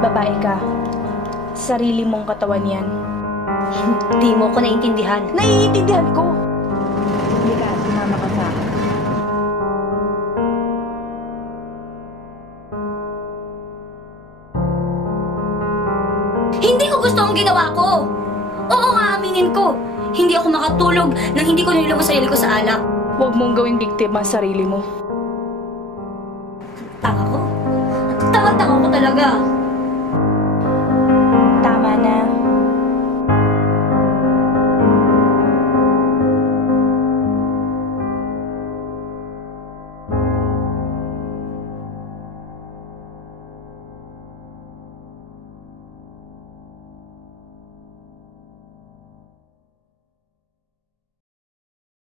Babae ka. Sarili mong katawan yan. Hindi mo ko naiintindihan. Naiintindihan ko! Hindi ka, sumama ka sa akin. Hindi ko gusto ang ginawa ko! Oo nga, aminin ko. Hindi ako makatulog nang hindi ko nilong sarili ko sa alak. Huwag mong gawing biktima sa sarili mo. Tanga ko? Tanga-tanga ko talaga.